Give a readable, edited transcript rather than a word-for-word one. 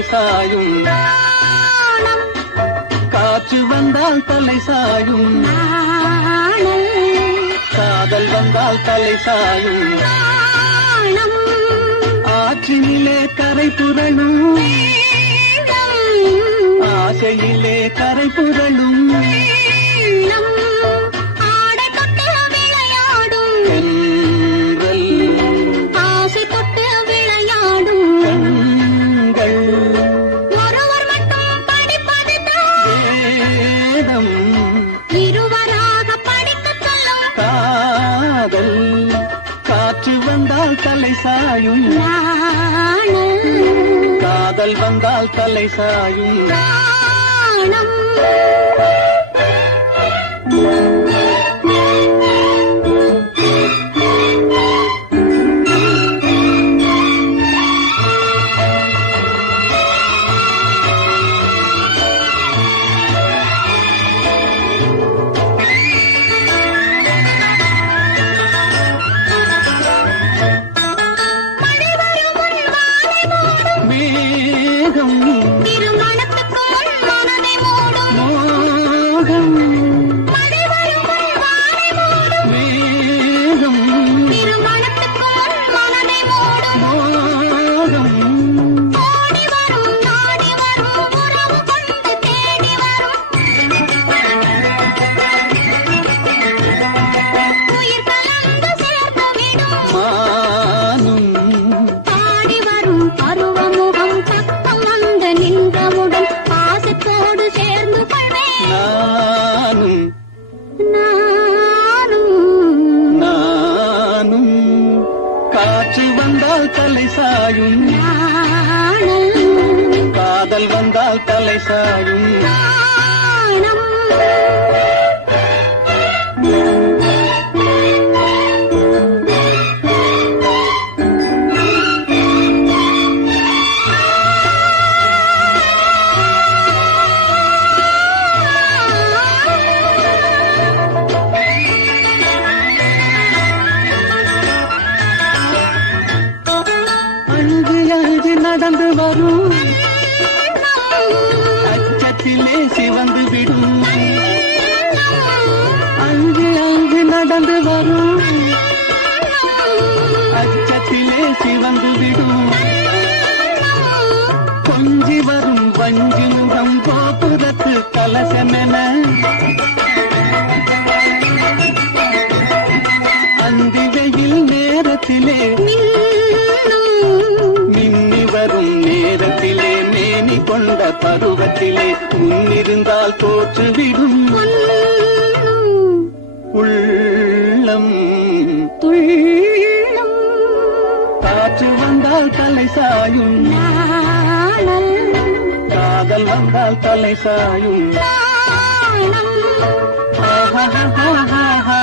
தலை சாயும் காற்று வந்தால் தலை சாயும் காதல் வந்தால் தலை சாயும் ஆற்றினிலே கரை புரளும் ஆசையிலே கரை புரளும் இருவராக படிக்கச் சொல்லும் காதல் காற்று வந்தால் தலை சாயும் காதல் வந்தால் தலை சாயும் காற்று வந்தால் தலை சாயும் காதல் வந்தால் தலை சாயும் நடந்து வரும் அச்சத்திலே சிவந்து விடும் அங்கு அங்கு நடந்து வரும் அச்சத்திலே சிவந்து விடும் கொஞ்சி வரும் வஞ்சி முகம் கோபுரத்து கலசமென அந்தி வெயில் நேரத்திலே வரும் நேரத்திலே மேனி கொண்ட பருவத்திலே முன்னிருந்தால் தோற்றுவிடும் உள்ளம் துள்ளும் காற்று வந்தால் தலை சாயும் காதல் வந்தால் தலை சாயும் ஆஹா